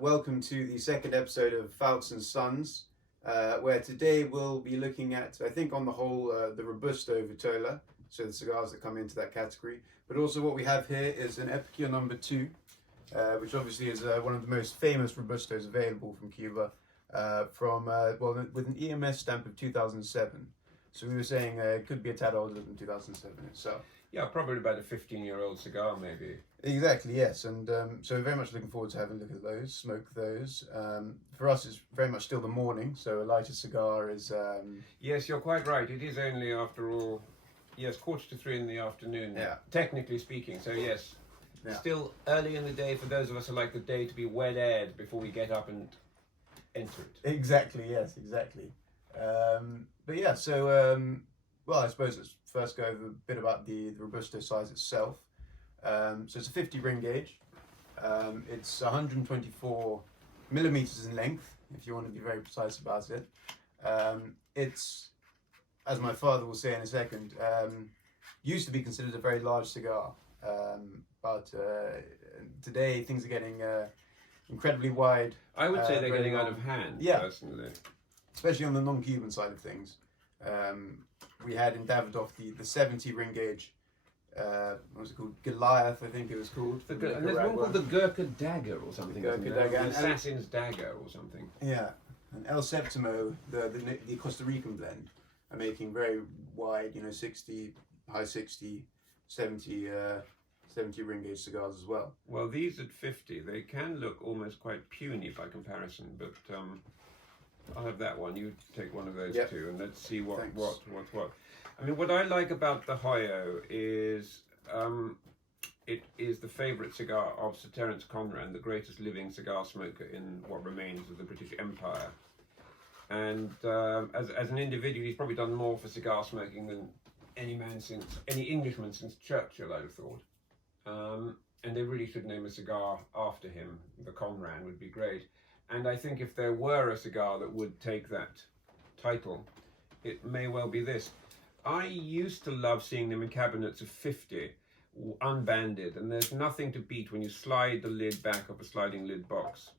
Welcome to the second episode of Foulkes and Sons, where today we'll be looking at, I think on the whole, the Robusto Vitola, so the cigars that come into that category. But also what we have here is an Epicure No.2, which obviously is one of the most famous Robustos available from Cuba, with an EMS stamp of 2007. So we were saying it could be a tad older than 2007 itself. Yeah, probably about a 15-year-old cigar, maybe. Exactly, yes. And so very much looking forward to having a look at those, smoke those. For us, it's very much still the morning, so a lighter cigar is... Yes, you're quite right. It is only, after all, yes, 2:45 in the afternoon, yeah. Technically speaking. So, yes, yeah. Still early in the day for those of us who like the day to be wet-aired before we get up and enter it. Exactly, yes, exactly. But yeah, so... well, I suppose let's first go over a bit about the Robusto size itself. So it's a 50 ring gauge. It's 124 millimeters in length, if you want to be very precise about it. It's, as my father will say in a second, used to be considered a very large cigar, but today things are getting incredibly wide. I would say they're getting out of hand, personally. Especially on the non-Cuban side of things. We had in Davidoff the 70 ring gauge, what was it called? Goliath, I think it was called. And there's one called the Gurkha Dagger or something. The Gurkha Dagger. The Assassin's Dagger or something. Yeah, and El Septimo, the Costa Rican blend, are making very wide, 60, high 60, 70 ring gauge cigars as well. Well, these at 50, they can look almost quite puny by comparison, but I'll have that one. You take one of those two, and let's see what. I mean, what I like about the Hoyo is it is the favourite cigar of Sir Terence Conran, the greatest living cigar smoker in what remains of the British Empire. And as an individual, he's probably done more for cigar smoking than any Englishman since Churchill, I'd have thought. And they really should name a cigar after him. The Conran would be great. And I think if there were a cigar that would take that title, it may well be this. I used to love seeing them in cabinets of 50, unbanded, and there's nothing to beat when you slide the lid back of a sliding lid box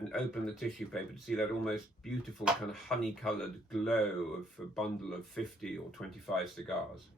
and open the tissue paper to see that almost beautiful kind of honey-coloured glow of a bundle of 50 or 25 cigars.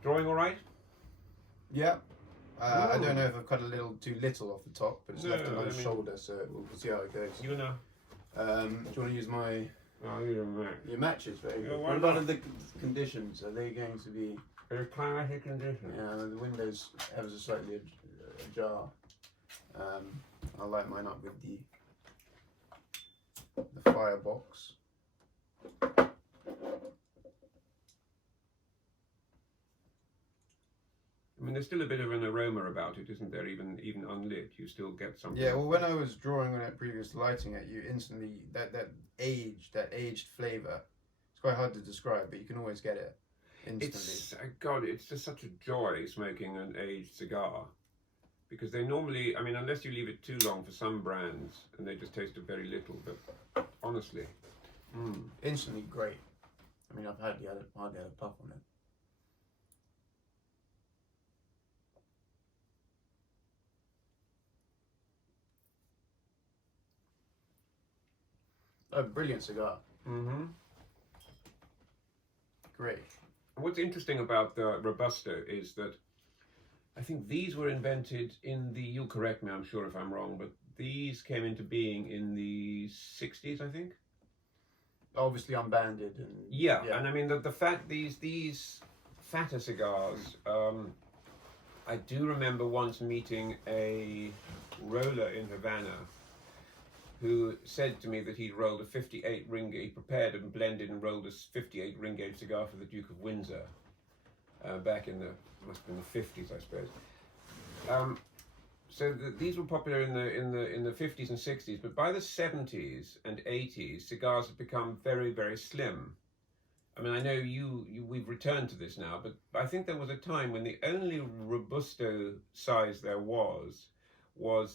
Drawing all right? Yeah. I don't know if I've cut a little too little off the top, but it's left a nice shoulder, so we'll see how it goes. You know. Do you want to use my... Oh, your matches, very good. What about the conditions? Are they going to be... They're climatic conditions. Yeah, the window's ever so slightly ajar. I'll light mine up with the firebox. I mean, there's still a bit of an aroma about it, isn't there? Even unlit, you still get something. Yeah, well, when I was drawing on it previous to lighting it, you instantly that aged flavour. It's quite hard to describe, but you can always get it instantly. It's just such a joy smoking an aged cigar, because they normally, I mean, unless you leave it too long for some brands, and they just taste of very little. But honestly, instantly great. I mean, I've hardly had a puff on it. A brilliant cigar. Mm-hmm. Great. What's interesting about the Robusto is that I think these were invented you'll correct me, I'm sure if I'm wrong, but these came into being in the 60s, I think? Obviously unbanded. Yeah, and I mean, the fact these fatter cigars, I do remember once meeting a roller in Havana who said to me that he'd rolled a 58 ring gauge, he prepared and blended and rolled a 58 ring gauge cigar for the Duke of Windsor back in must have been the 50s, I suppose. So these were popular in the 50s and 60s, but by the 70s and 80s, cigars have become very, very slim. I mean, I know we've returned to this now, but I think there was a time when the only Robusto size there was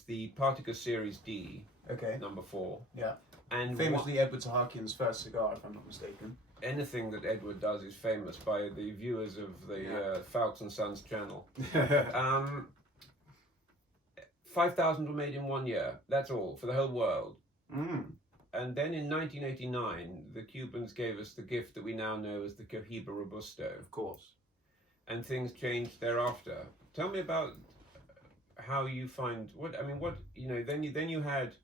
the Partagas Series D. Okay. Number 4. Yeah. And famously Edward Sahakian's first cigar, if I'm not mistaken. Anything that Edward does is famous by the viewers of the Foulkes and Sons channel. 5,000 were made in 1 year. That's all, for the whole world. Mm. And then in 1989, the Cubans gave us the gift that we now know as the Cohiba Robusto. Of course. And things changed thereafter. Tell me about how you find, then you had,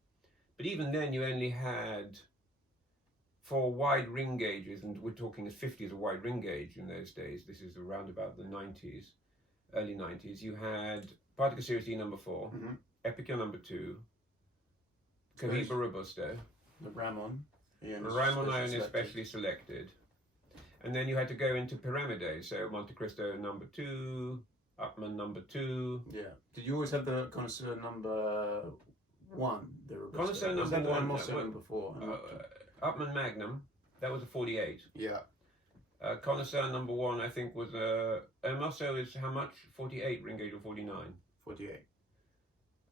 but even then you only had, for wide ring gauges, and we're talking as 50 as a wide ring gauge in those days, this is around about the 90s, early 90s, you had Particle Series D number 4, mm-hmm. Epicure number 2, Cohiba Robusto, the Ramon. Ramon I only specially selected. And then you had to go into Pyramide, so Monte Cristo number 2, Upman number 2. Yeah. Did you always have the Connoisseur number 1? The Connoisseur number 1. Number 4. Upman Magnum, that was a 48. Yeah. Connoisseur number 1, I think, was a Hermoso is how much? 48 ring gauge or 49? 48.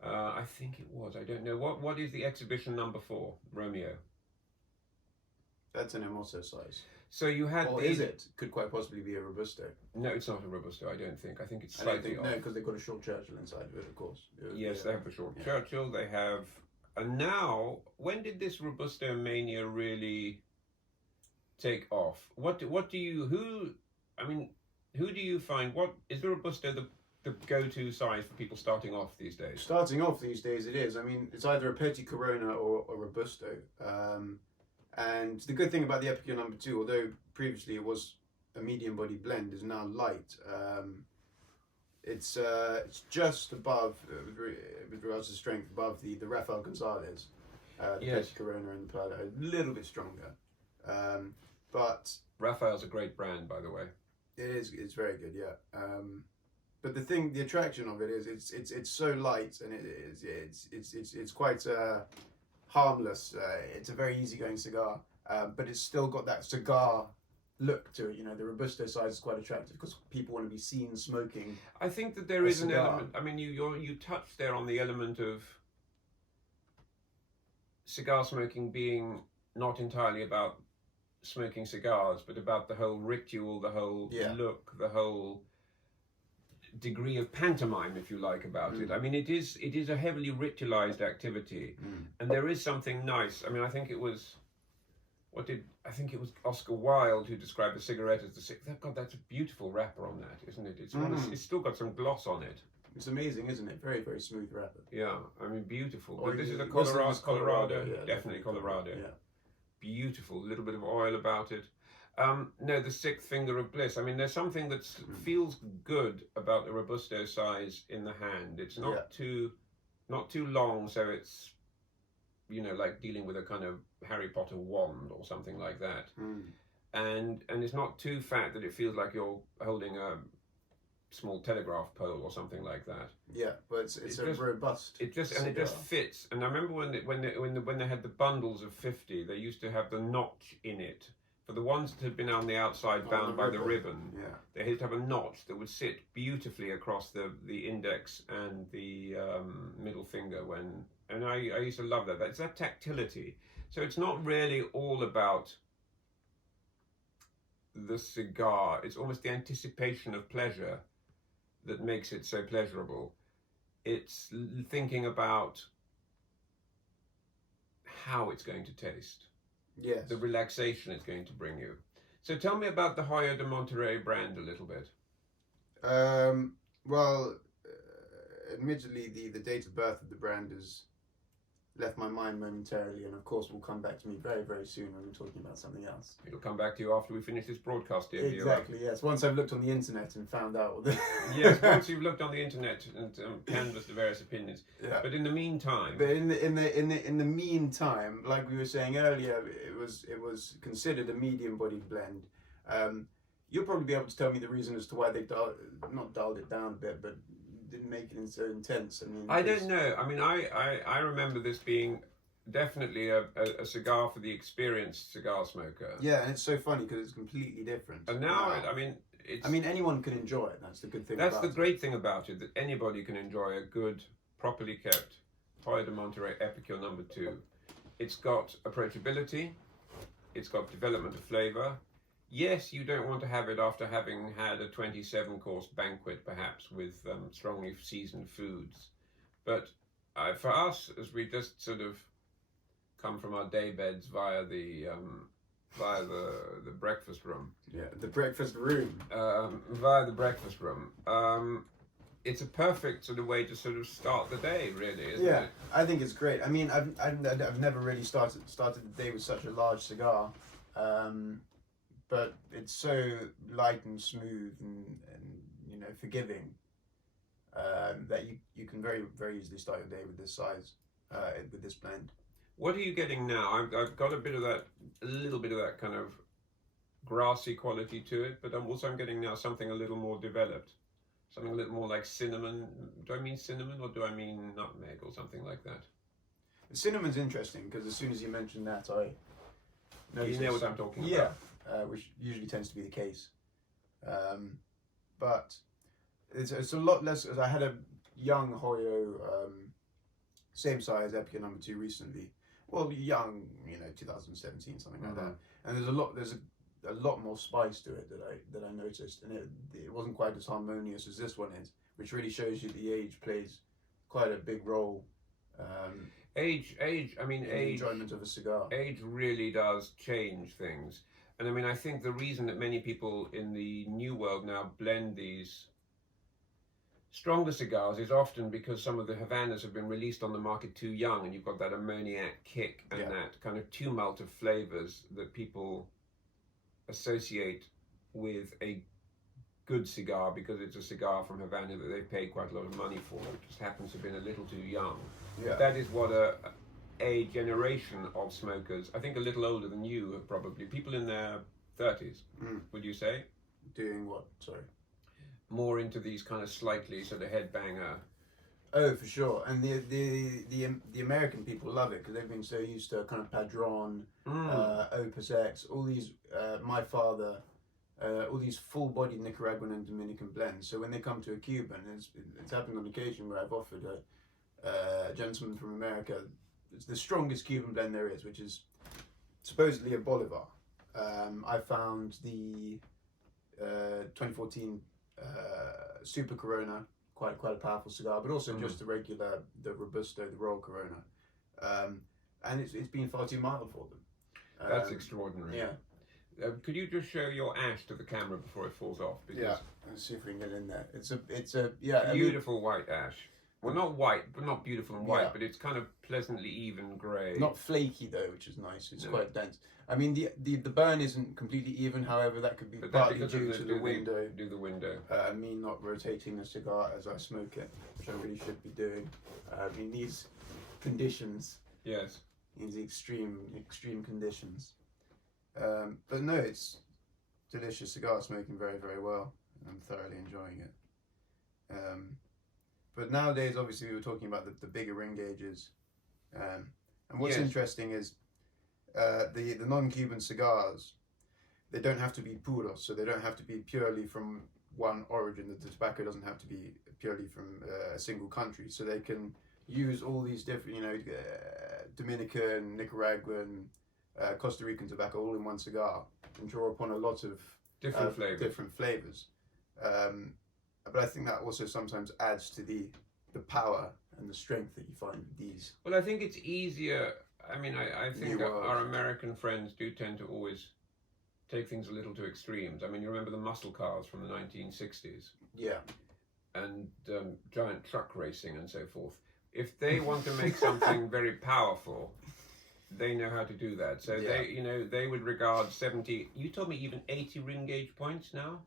I think it was. I don't know. What is the exhibition number 4? Romeo. That's an Hermoso size. So you had. Or is it? Could quite possibly be a Robusto. No, it's not a Robusto. I don't think. I think it's slightly off. No, because they've got a short Churchill inside of it, of course. Yes, they have the short Churchill. They have. And now, when did this Robusto mania really take off? Who do you find, what is the Robusto the go-to size for people starting off these days? Starting off these days, it is. I mean, it's either a Petit Corona or a Robusto. And the good thing about the Epicure number 2, although previously it was a medium body blend, is now light. It's just above, with regards to strength, above the Rafael Gonzalez, the Petit Corona and the Prada, a little bit stronger. But Rafael's a great brand, by the way. It is. It's very good, yeah. But the attraction of it is it's so light, and it's quite harmless. It's a very easygoing cigar, but it's still got that cigar look to it. You know, the Robusto size is quite attractive because people want to be seen smoking. I think that there is an element. I mean, you touched there on the element of cigar smoking being not entirely about smoking cigars, but about the whole ritual, the whole look, the whole degree of pantomime, if you like, about it. I mean, it is a heavily ritualized activity, and there is something nice. I mean, I think it was Oscar Wilde who described the cigarette as God, that's a beautiful wrapper on that, isn't it? It's still got some gloss on it. It's amazing, isn't it? Very, very smooth wrapper. Yeah, I mean, beautiful. But this is a Colorado, definitely Colorado. Yeah. Beautiful, a little bit of oil about it. No, the sixth finger of bliss. I mean, there's something that feels good about the Robusto size in the hand. It's not too long, so it's, you know, like dealing with a kind of Harry Potter wand or something like that. And it's not too fat that it feels like you're holding a small telegraph pole or something like that. Yeah, but it's a just, robust. It just fits. And I remember when they had the bundles of 50, they used to have the notch in it. For the ones that had been on the outside bound by the ribbon, they had to have a notch that would sit beautifully across the index and the middle finger. And I used to love that. It's that tactility. So it's not really all about the cigar. It's almost the anticipation of pleasure that makes it so pleasurable. It's thinking about how it's going to taste. Yes. The relaxation it's going to bring you. So tell me about the Hoyo de Monterrey brand a little bit. Well, admittedly, the date of birth of the brand has left my mind momentarily, and of course will come back to me very, very soon when we're talking about something else. It'll come back to you after we finish this broadcast, dear Exactly, yes. Once I've looked on the internet and found out. Yes, once you've looked on the internet and canvassed the various opinions. Yeah. But in the meantime. But in the meantime, like we were saying earlier, it was considered a medium-bodied blend. You'll probably be able to tell me the reason as to why they not dialed it down a bit, but didn't make it so intense. I don't know. I mean, I remember this being definitely a cigar for the experienced cigar smoker. Yeah, and it's so funny because it's completely different. And now, I mean, anyone can enjoy it. That's the good thing. That's the great thing about it, that anybody can enjoy a good, properly kept Hoyo de Monterrey Epicure No. 2. It's got approachability. It's got development of flavor. Yes, you don't want to have it after having had a 27-course banquet, perhaps, with strongly seasoned foods. But for us, as we just sort of come from our day beds via the breakfast room. Yeah, the breakfast room. Via the breakfast room. It's a perfect sort of way to sort of start the day, really, isn't it? Yeah, I think it's great. I mean, I've never really started the day with such a large cigar, but it's so light and smooth and you know, forgiving, that you can very easily start your day with this size, with this blend. What are you getting now? I've got a little bit of that kind of grassy quality to it, but I'm getting now something a little more developed. Something a little more like cinnamon. Do I mean cinnamon or do I mean nutmeg or something like that? The cinnamon's interesting because as soon as you mentioned that, I noticed. You know what I'm talking about? Yeah, which usually tends to be the case. But it's a lot less. I had a young Hoyo, same size Epicure No.2 recently. Well, young, you know, 2017, something like that. And there's a lot more spice to it that I noticed, and it wasn't quite as harmonious as this one is, which really shows you the age plays quite a big role. Age. I mean, in the enjoyment of a cigar. Age really does change things, and I mean, I think the reason that many people in the new world now blend these stronger cigars is often because some of the Havanas have been released on the market too young, and you've got that ammoniac kick and that kind of tumult of flavors that people associate with a good cigar because it's a cigar from Havana that they paid quite a lot of money for. It just happens to have been a little too young. Yeah. That is what a generation of smokers, I think a little older than you, have probably, people in their 30s, would you say? Doing what? Sorry. More into these kind of slightly sort of headbanger. Oh, for sure. And the American people love it because they've been so used to kind of Padron, Opus X, all these, my father, all these full-bodied Nicaraguan and Dominican blends. So when they come to a Cuban, it's happened on occasion where I've offered a gentleman from America, it's the strongest Cuban blend there is, which is supposedly a Bolivar. I found the 2014 Super Corona, quite a powerful cigar, but also just the Robusto, the Royal Corona, and it's been far too mild for them. That's extraordinary. Yeah. Could you just show your ash to the camera before it falls off? Because yeah, let's see if we can get in there. It's a beautiful white ash. Well, not white, but not beautiful and white, but it's kind of pleasantly even grey. Not flaky though, which is nice. It's quite dense. I mean, the burn isn't completely even. However, that could be partly due to the window. Me not rotating the cigar as I smoke it, which I really should be doing. In these conditions. Yes. In the extreme conditions. But no, it's delicious cigar, smoking very well. I'm thoroughly enjoying it. But nowadays, obviously, we were talking about the bigger ring gauges, and what's interesting is the non-Cuban cigars. They don't have to be puros, so they don't have to be purely from one origin. The tobacco doesn't have to be purely from a single country, so they can use all these different, Dominican, Nicaraguan, Costa Rican tobacco all in one cigar and draw upon a lot of different flavors. But I think that also sometimes adds to the power and the strength that you find with these. Well, I think it's easier. I mean, I think our American friends do tend to always take things a little to extremes. I mean, you remember the muscle cars from the 1960s? Yeah. And giant truck racing and so forth. If they want to make something very powerful, they know how to do that. So they would regard 70. You told me even 80 ring gauge points now.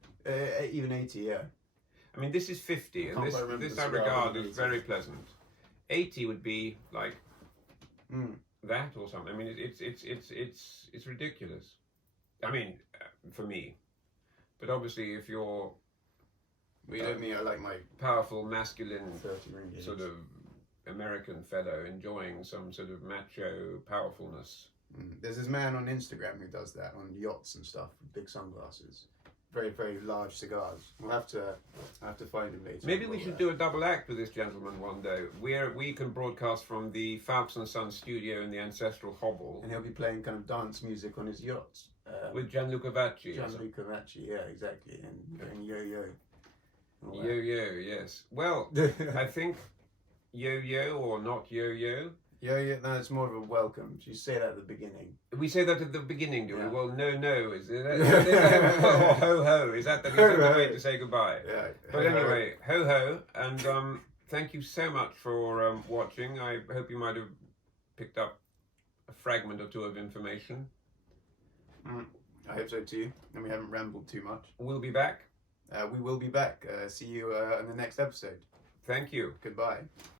Even 80, yeah. I mean, this is 50, and this I regard as very pleasant. 80 would be like that or something. I mean, it's ridiculous. I mean, for me, but obviously, if you're, I like my powerful, masculine, 30 ring gauge sort of American fellow enjoying some sort of macho powerfulness. There's this man on Instagram who does that on yachts and stuff with big sunglasses, very large cigars. I'll have to find him later. Maybe we should do a double act with this gentleman one day. We can broadcast from the Foulkes and Sons studio in the ancestral hovel, and he'll be playing kind of dance music on his yachts with Gianluca Vacci. Gianluca Vacci, yeah, exactly, and going yo-yo. Yo-yo, yes. Well, I think yo-yo or not yo-yo? Yo-yo, no, it's more of a welcome. You say that at the beginning. We say that at the beginning, do we? Yeah. Well, no, is that or ho-ho? Is that the way to say goodbye? Yeah. But anyway, ho-ho, and thank you so much for watching. I hope you might have picked up a fragment or two of information. I hope so too, and we haven't rambled too much. We'll be back. We will be back. See you in the next episode. Thank you. Goodbye.